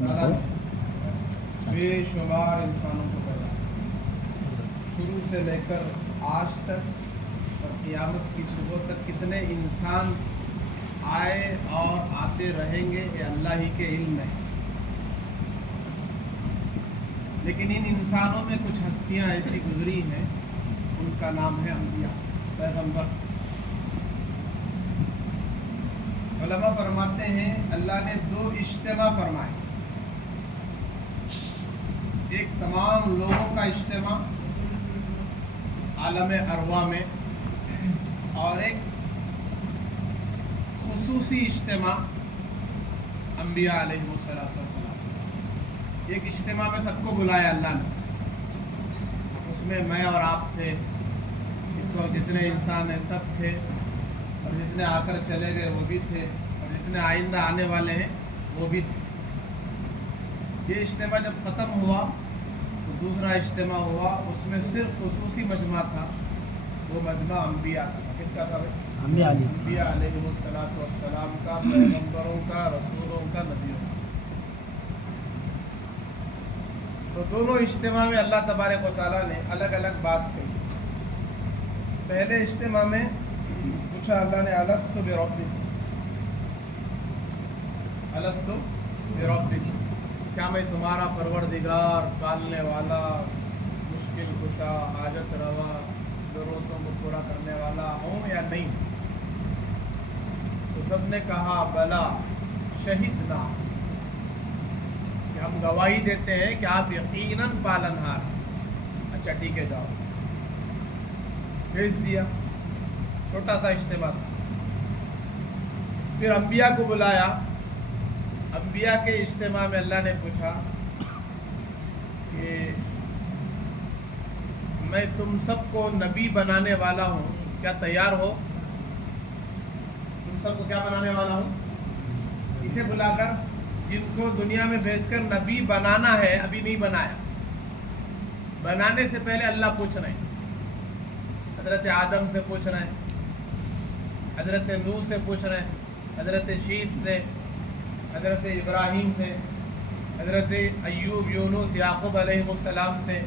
بے شمار انسانوں کو پیدا شروع سے لے کر آج تک اور قیامت کی صبح تک کتنے انسان آئے اور آتے رہیں گے یہ اللہ ہی کے علم میں. لیکن ان انسانوں میں کچھ ہستیاں ایسی گزری ہیں ان کا نام ہے انبیاء پیغمبر. علماء فرماتے ہیں اللہ نے 2 اجتماع فرمائے. ایک تمام لوگوں کا اجتماع عالم ارواح میں اور ایک خصوصی اجتماع انبیاء علیہ السلام. ایک اجتماع میں سب کو بلایا اللہ نے، اس میں میں اور آپ تھے، اس وقت جتنے انسان ہیں سب تھے، اور جتنے آ کر چلے گئے وہ بھی تھے، اور جتنے آئندہ آنے والے ہیں وہ بھی تھے. یہ اجتماع جب ختم ہوا تو دوسرا اجتماع ہوا، اس میں صرف خصوصی مجمع تھا، وہ مجمع انبیاء کا. کس کا تھا؟ انبیاء علیہ السلام کا، پیغمبروں کا، رسولوں کا، نبیوں کا. تو دونوں اجتماع میں اللہ تبارک و تعالیٰ نے الگ الگ بات کہی. پہلے اجتماع میں پوچھا اللہ نے الست بربکم، الست بربکم، کیا میں تمہارا پروردگار، پالنے والا، مشکل کشا، حاجت روا، ضرورتوں کو پورا کرنے والا ہوں یا نہیں؟ تو سب نے کہا بلا شہدنا، کہ ہم گواہی دیتے ہیں کہ آپ یقیناً پالنہار. اچھا ٹھیک ہے جاؤ. بھیج دیا. چھوٹا سا اجتماع تھا. پھر انبیاء کو بلایا. انبیاء کے اجتماع میں اللہ نے پوچھا کہ میں تم سب کو نبی بنانے والا ہوں، کیا تیار ہو؟ تم سب کو کیا بنانے والا ہوں؟ اسے بلا کر جن کو دنیا میں بھیج کر نبی بنانا ہے، ابھی نہیں بنایا. بنانے سے پہلے اللہ پوچھ رہے ہیں. حضرت آدم سے پوچھ رہے ہیں، حضرت نوح سے پوچھ رہے ہیں، حضرت شیث سے، حضرت ابراہیم سے، حضرت ایوب، یونس، یعقوب علیہ السلام سے.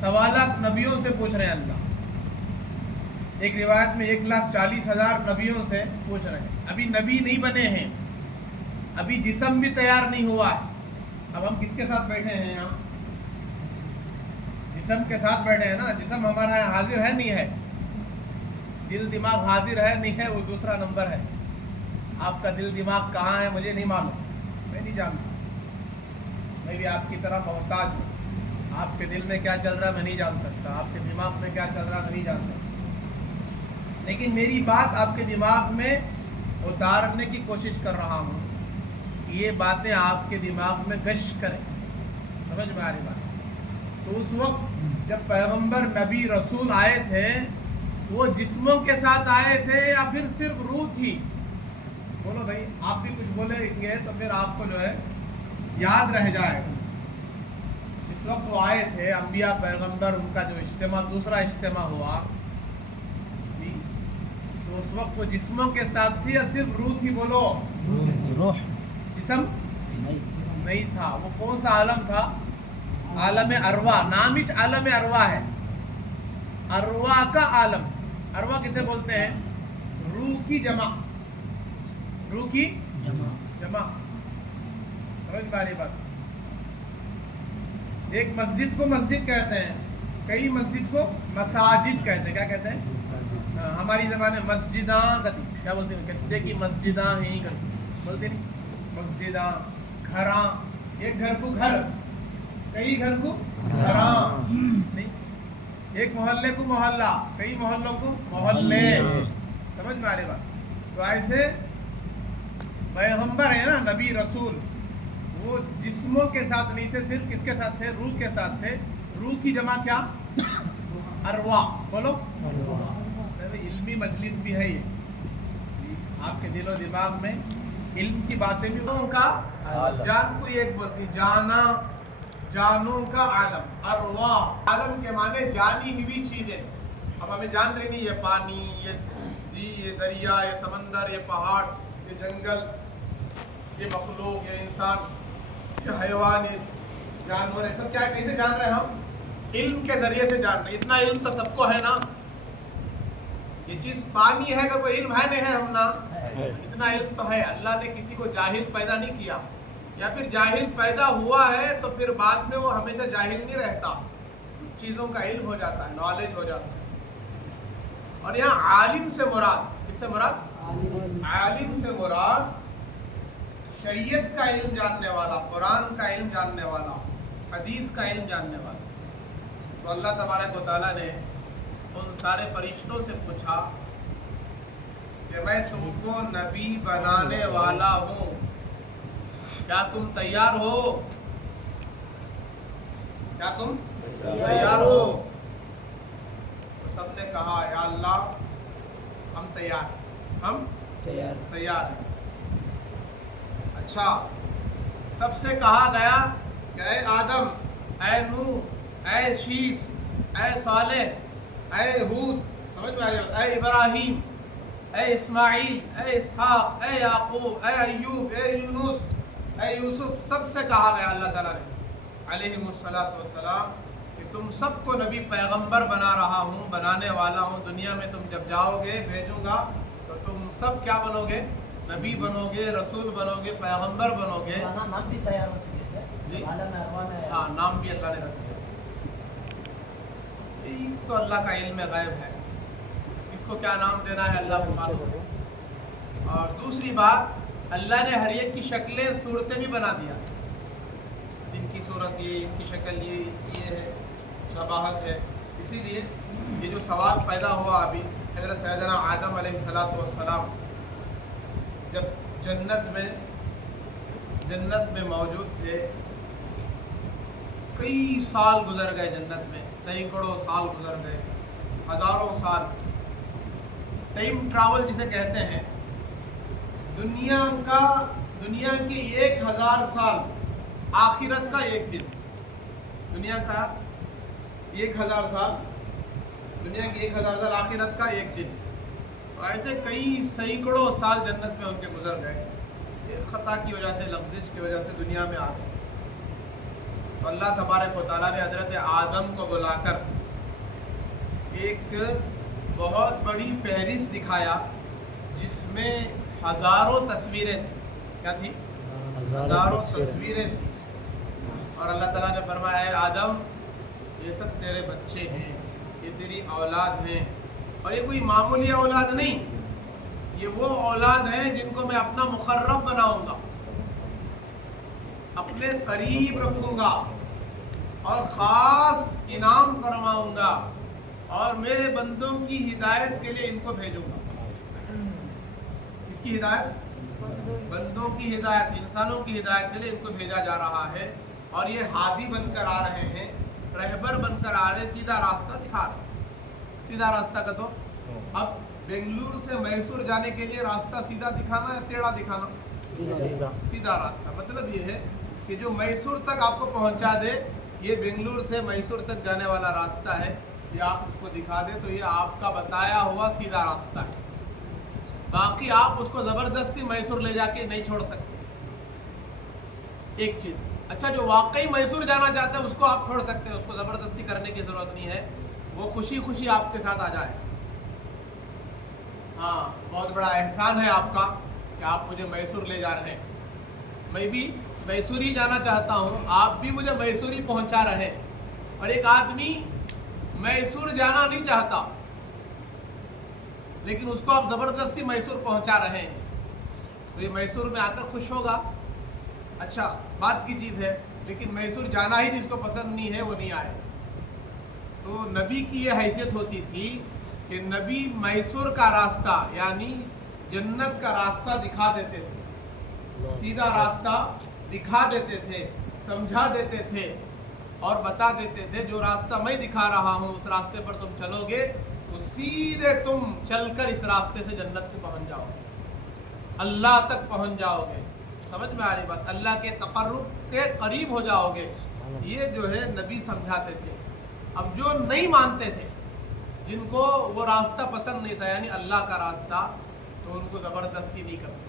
سوالات نبیوں سے پوچھ رہے ہیں اللہ. ایک روایت میں 1,40,000 نبیوں سے پوچھ رہے ہیں. ابھی نبی نہیں بنے ہیں، ابھی جسم بھی تیار نہیں ہوا ہے. اب ہم کس کے ساتھ بیٹھے ہیں یہاں؟ جسم کے ساتھ بیٹھے ہیں نا. جسم ہمارا یہاں حاضر ہے نہیں ہے، دل دماغ حاضر ہے نہیں ہے وہ دوسرا نمبر ہے. آپ کا دل دماغ کہاں ہے مجھے نہیں معلوم، میں نہیں جانتا. میں بھی آپ کی طرح محتاج ہوں. آپ کے دل میں کیا چل رہا ہے میں نہیں جان سکتا، آپ کے دماغ میں کیا چل رہا ہے میں نہیں جان سکتا. لیکن میری بات آپ کے دماغ میں اتارنے کی کوشش کر رہا ہوں. یہ باتیں آپ کے دماغ میں گشت کریں. سمجھ میں آ رہی بات؟ تو اس وقت جب پیغمبر، نبی، رسول آئے تھے وہ جسموں کے ساتھ آئے تھے یا پھر صرف روح تھی؟ بولو بھائی. آپ بھی کچھ بولیں گے تو پھر آپ کو جو ہے یاد رہ جائے گا. اس وقت وہ آئے تھے انبیاء پیغمبر، ان کا جو اجتماع، دوسرا اجتماع ہوا، تو اس وقت وہ جسموں کے ساتھ تھی یا صرف روح تھی؟ بولو. روح. جسم نہیں تھا. وہ کون سا عالم تھا؟ عالم ارواح. نام ہی عالم ارواح ہے، ارواح کا عالم. ارواح کسے بولتے ہیں؟ روح کی جمع. روح کی جمع. سمجھ پا رہی بات؟ ایک مسجد کو مسجد کہتے ہیں، کئی مسجد کو مساجد کہتے ہیں. کیا کہتے ہیں؟ ہماری زبان میں مسجداں کہتی. کیا بولتے ہیں؟ کہتے کہ مسجداں ہی کرتی. بولتے نہیں؟ مسجداں، گھراں. ایک گھر کو گھر، کئی گھر کو گھراں. نہیں، ایک محلے کو محلہ، کئی محلوں کو محلے. سمجھ میں آ رہی بات؟ تو ایسے پیغمبر ہے نا، نبی، رسول، وہ جسموں کے ساتھ نہیں تھے، صرف کس کے ساتھ تھے؟ روح کے ساتھ تھے. روح کی جمع کیا؟ ارواح. بولو. علمی مجلس بھی ہے یہ. آپ کے دل و دماغ میں علم کی باتیں بھی. کا جان کو ایک بولتی، جانا، جانوں کا عالم. ارواح عالم کے معنی جانی ہوئی چیزیں. اب ہمیں جان رہی نہیں، یہ پانی، یہ دریا، یہ سمندر، یہ پہاڑ، یہ جنگل، یہ مخلوق، یہ انسان، یہ حیوان ہے، جانور ہے، سب کیا ہے؟ کیسے جان رہے ہیں ہم؟ علم کے ذریعے سے جان رہے ہیں۔ اتنا علم تو سب کو ہے نا، یہ چیز پانی ہے کہ کوئی علم ہے نہیں ہے ہم نا، اتنا علم تو ہے۔ اللہ نے کسی کو جاہل پیدا نہیں کیا، یا پھر جاہل پیدا ہوا ہے تو پھر بعد میں وہ ہمیشہ جاہل نہیں رہتا، چیزوں کا علم ہو جاتا ہے، نالج ہو جاتا ہے۔ اور یہاں عالم سے مراد، کس سے مراد؟ عالم سے مراد شریعت کا علم جاننے والا، قرآن کا علم جاننے والا، حدیث کا علم جاننے والا۔ تو اللہ تبارک و تعالیٰ نے ان سارے فرشتوں سے پوچھا کہ میں تم کو نبی بنانے والا ہوں، کیا تم تیار ہو؟ کیا تم تیار ہو؟ تو سب نے کہا یا اللہ ہم تیار، ہم تیار ہیں۔ اچھا، سب سے کہا گیا کہ اے آدم، اے نوح، اے شیس، اے صالح، اے ہود، سمجھ میں آ رہی ہے؟ اے ابراہیم، اے اسماعیل، اے اسحاق، اے یعقوب، اے ایوب، اے یونس، اے یوسف، سب سے کہا گیا اللہ تعالیٰ نے علیہم الصلاۃ والسلام کہ تم سب کو نبی پیغمبر بنا رہا ہوں، بنانے والا ہوں۔ دنیا میں تم جب جاؤ گے، بھیجوں گا تو تم سب کیا بنو گے؟ نبی بنو گے، رسول بنو گے، پیغمبر بنو گے۔ نام بھی تیار ہو چکے تھے جی ہاں، نام بھی اللہ نے رکھ دیا۔ یہ تو اللہ کا علم غیب ہے، اس کو کیا نام دینا ہے اللہ کو معلوم ہے۔ اور دوسری بات، اللہ نے ہر ایک کی شکلیں، صورتیں بھی بنا دیا، ان کی صورت یہ، ان کی شکل یہ ہے، شباہت ہے۔ اسی لیے یہ جو سوال پیدا ہوا ابھی، حضرت سیدنا آدم علیہ السلام جب جنت میں موجود تھے، کئی سال گزر گئے جنت میں، سینکڑوں سال گزر گئے، ہزاروں سال، ٹائم ٹریول جسے کہتے ہیں۔ دنیا کے 1000 سال آخرت کا ایک دن، دنیا کا 1000 سال، دنیا کی 1000 سال آخرت کا ایک دن۔ تو ایسے کئی سینکڑوں سال جنت میں ان کے گزر گئے، خطا کی وجہ سے، لغزش کی وجہ سے دنیا میں آ گئے۔ تو اللہ تبارک و تعالیٰ نے حضرت آدم کو بلا کر ایک بہت بڑی فہرست دکھایا، جس میں ہزاروں تصویریں تھیں۔ کیا تھی؟ ہزاروں تصویریں تھیں۔ اور اللہ تعالیٰ نے فرمایا اے آدم، یہ سب تیرے بچے ہیں، یہ تیری اولاد ہیں، اور یہ کوئی معمولی اولاد نہیں، یہ وہ اولاد ہیں جن کو میں اپنا مقرب بناؤں گا، اپنے قریب رکھوں گا، اور خاص انعام فرماؤں گا، اور میرے بندوں کی ہدایت کے لیے ان کو بھیجوں گا۔ کس کی ہدایت؟ بندوں کی ہدایت، انسانوں کی ہدایت کے لیے ان کو بھیجا جا رہا ہے، اور یہ ہادی بن کر آ رہے ہیں، رہبر بن کر آ رہے، سیدھا راستہ دکھا رہے۔ سیدھا راستہ کا تو اب بنگلور سے میسور جانے کے لیے راستہ سیدھا دکھانا یا ٹیڑھا دکھانا؟ سیدھا راستہ۔ مطلب یہ ہے کہ جو میسور تک آپ کو پہنچا دے، یہ بنگلور سے میسور تک جانے والا راستہ ہے، یہ آپ اس کو دکھا دیں تو یہ آپ کا بتایا ہوا سیدھا راستہ ہے۔ باقی آپ اس کو زبردستی میسور لے جا کے نہیں چھوڑ سکتے۔ ایک چیز، اچھا جو واقعی میسور جانا چاہتا ہے اس کو آپ چھوڑ سکتے ہیں، اس کو زبردستی کرنے کی ضرورت نہیں ہے، وہ خوشی خوشی آپ کے ساتھ آ جائے۔ ہاں، بہت بڑا احسان ہے آپ کا کہ آپ مجھے میسور لے جا رہے ہیں، میں بھی میسور ہی جانا چاہتا ہوں، آپ بھی مجھے میسور ہی پہنچا رہے ہیں۔ اور ایک آدمی میسور جانا نہیں چاہتا، لیکن اس کو آپ زبردستی میسور پہنچا رہے ہیں، تو یہ میسور میں آ کر خوش ہوگا، اچھا بات کی چیز ہے، لیکن میسور جانا ہی جس کو پسند نہیں ہے وہ نہیں آئے۔ تو نبی کی یہ حیثیت ہوتی تھی کہ نبی میسور کا راستہ یعنی جنت کا راستہ دکھا دیتے تھے، سیدھا راستہ دکھا دیتے تھے، سمجھا دیتے تھے، اور بتا دیتے تھے جو راستہ میں دکھا رہا ہوں اس راستے پر تم چلو گے تو سیدھے تم چل کر اس راستے سے جنت کو پہنچ جاؤ گے، اللہ تک پہنچ جاؤ گے۔ سمجھ میں آ رہی بات؟ اللہ کے تقرب کے قریب ہو جاؤ گے، یہ جو ہے نبی سمجھاتے تھے۔ اب جو نہیں مانتے تھے، جن کو وہ راستہ پسند نہیں تھا یعنی اللہ کا راستہ، تو ان کو زبردستی نہیں کرتے،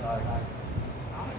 60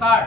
60।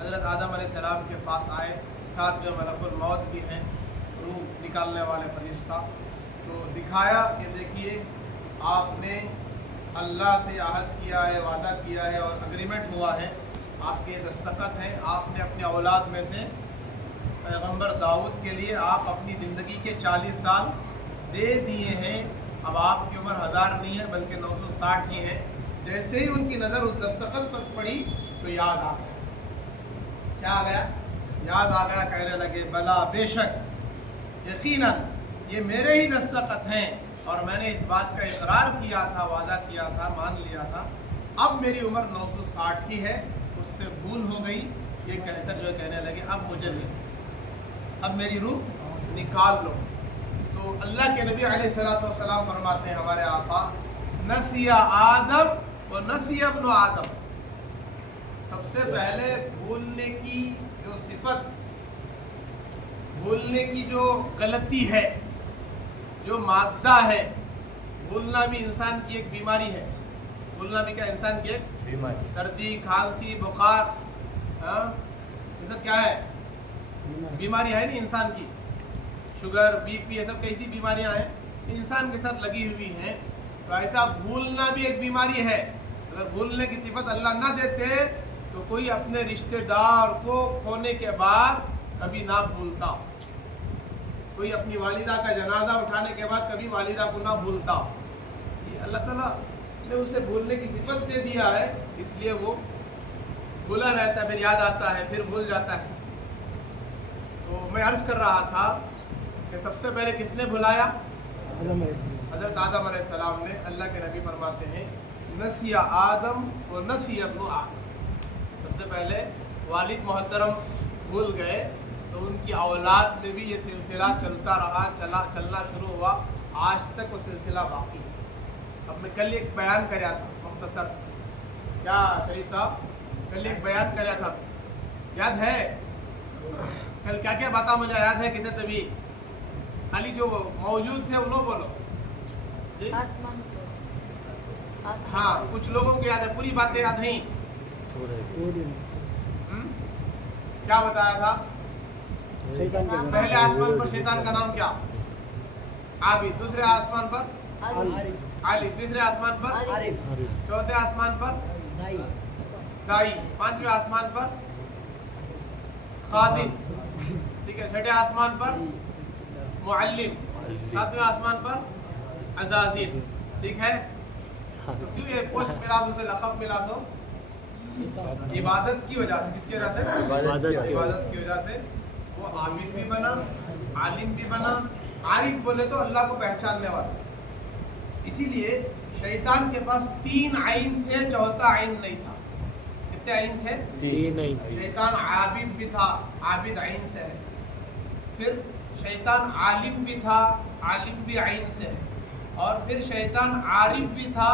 حضرت آدم علیہ السلام کے پاس آئے، ساتھ میں ملک الموت بھی ہیں، روح نکالنے والے فرشتہ، تو دکھایا کہ دیکھیے آپ نے اللہ سے عہد کیا ہے، وعدہ کیا ہے اور اگریمنٹ ہوا ہے، آپ کے دستخط ہیں، آپ نے اپنے اولاد میں سے پیغمبر داؤد کے لیے آپ اپنی زندگی کے 40 سال دے دیے ہیں، اب آپ کی عمر 1000 نہیں ہے بلکہ 960 ہی ہے۔ جیسے ہی ان کی نظر اس دستخط پر پڑی تو یاد آ گیا، کیا آ گیا؟ یاد آ گیا، کہنے لگے بلا بے شک یقیناً یہ میرے ہی دستخط ہیں اور میں نے اس بات کا اقرار کیا تھا، وعدہ کیا تھا، مان لیا تھا، اب میری عمر 960 ہی ہے، اس سے بھول ہو گئی، یہ کہہ کر جو کہنے لگے اب مجھے لے، اب میری روح نکال لو۔ تو اللہ کے نبی علیہ السلام فرماتے ہیں ہمارے آقا، نسی آدم و نسی ابن آدم، سب سے پہلے بھولنے کی جو صفت، بھولنے کی جو غلطی ہے، جو مادہ ہے، بھولنا بھی انسان کی ایک بیماری ہے، بھولنا بھی کیا انسان کی ایک بیماری، سردی، کھانسی، بخار، یہ سب کیا ہے؟ بیماری ہے نہیں انسان کی، شوگر، بی پی، یہ سب کیسی بیماریاں ہیں انسان کے ساتھ لگی ہوئی ہیں، تو ایسا بھولنا بھی ایک بیماری ہے۔ اگر بھولنے کی صفت اللہ نہ دیتے تو کوئی اپنے رشتہ دار کو کھونے کے بعد کبھی نہ بھولتا، کوئی اپنی والدہ کا جنازہ اٹھانے کے بعد کبھی والدہ کو نہ بھولتا، یہ اللہ تعالیٰ نے اسے بھولنے کی صفت دے دیا ہے، اس لیے وہ بھولا رہتا ہے، پھر یاد آتا ہے، پھر بھول جاتا ہے۔ تو میں عرض کر رہا تھا کہ سب سے پہلے کس نے بھلایا؟ حضرت آدم علیہ السلام نے۔ اللہ کے نبی فرماتے ہیں نسی آدم و نسی ابن آدم، سب سے پہلے والد محترم بھول گئے تو ان کی اولاد میں بھی یہ سلسلہ چلتا رہا، چلنا شروع ہوا، آج تک وہ سلسلہ باقی ہے۔ اب میں کل ایک بیان کریا تھا مختصر، کیا شریف صاحب کل ایک بیان کریا تھا، یاد ہے؟ کل کیا کیا باتیں مجھے یاد ہے کسے تبھی؟ خالی جو موجود تھے انہوں بولو جی، ہاں کچھ لوگوں کو یاد ہے، پوری باتیں یاد نہیں؟ کیا بتایا تھا؟ پہلے آسمان پر شیطان کا نام کیا؟ عابد، دوسرے آسمان پر عالم، تیسرے آسمان پر عارف، چوتھے آسمان پر دائی، پانچویں آسمان پر خازن، ٹھیک ہے، چھٹے آسمان پر معلم، ساتویں آسمان پر عزازیل، ٹھیک ہے۔ تو کیوں یہ پوسٹ ملا اسے لقب ملا سو؟ عبادت کی وجہ سے، کس کی وجہ سے؟ عبادت کی وجہ سے وہ عابد بھی بنا، عالم بھی بنا، عارف بولے تو اللہ کو پہچاننے والا۔ اسی لیے شیطان کے پاس 3 عین تھے، چوتھا عین نہیں تھا۔ کتنے عین تھے؟ 3 عین۔ شیطان عابد بھی تھا، عابد عین سے ہے، پھر شیطان عالم بھی تھا، عالم بھی عین سے ہے، اور پھر شیطان عارف بھی تھا،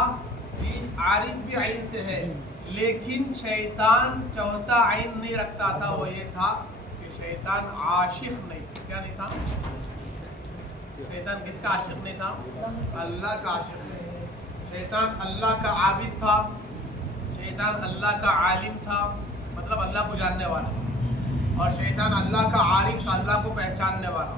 عارف بھی عین سے ہے، لیکن شیطان چوتھا عین نہیں رکھتا تھا، وہ یہ تھا کہ شیطان عاشق نہیں تھا۔ کیا نہیں تھا؟ شیطان کس کا عاشق نہیں تھا؟ اللہ کا عاشق نہیں۔ شیطان اللہ کا عابد تھا، شیطان اللہ کا عالم تھا، مطلب اللہ کو جاننے والا، اور شیطان اللہ کا عارف تھا، اللہ کو پہچاننے والا،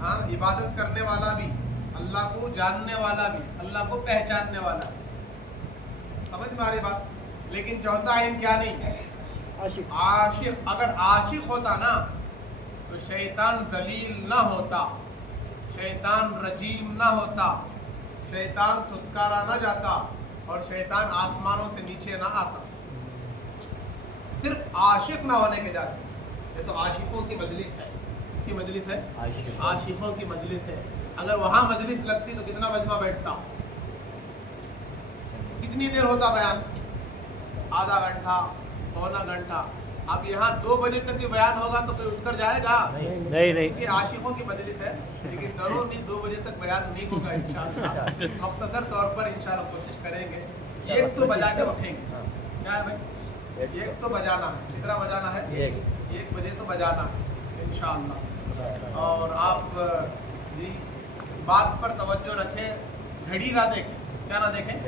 ہاں عبادت کرنے والا بھی، اللہ کو جاننے والا بھی، اللہ کو پہچاننے والا بھی۔ سمجھ میں آ رہی بات؟ لیکن چوتھا عین کیا نہیں؟ عاشق۔ اگر عاشق ہوتا نا تو شیطان ذلیل نہ ہوتا، شیطان رجیم نہ ہوتا، شیطان دھتکارا نہ جاتا، اور شیطان آسمانوں سے نیچے نہ آتا، صرف عاشق نہ ہونے کی وجہ سے۔ یہ تو عاشقوں کی مجلس ہے، اس کی مجلس ہے، عاشقوں کی مجلس ہے۔ اگر وہاں مجلس لگتی تو کتنا مجمع بیٹھتا، کتنی دیر ہوتا بیان؟ آدھا گھنٹہ، پونا گھنٹہ۔ اب یہاں 2 بجے تک بھی بیان ہوگا تو کوئی اٹھ کر جائے گا؟ نہیں، یہ عاشقوں کی مجلس ہے، لیکن ضرور نہیں 2 بجے تک بیان نہیں ہوگا انشاءاللہ۔ مختصر طور پر انشاءاللہ کوشش کریں گے، ایک تو بجا کے اٹھیں گے۔ کیا ہے بھائی؟ ایک تو بجانا ہے۔ کتنا بجانا ہے؟ 1 بجے تو بجانا ہے انشاءاللہ۔ اور آپ جی بات پر توجہ رکھیں، گھڑی نہ دیکھیں، کیا نہ دیکھیں؟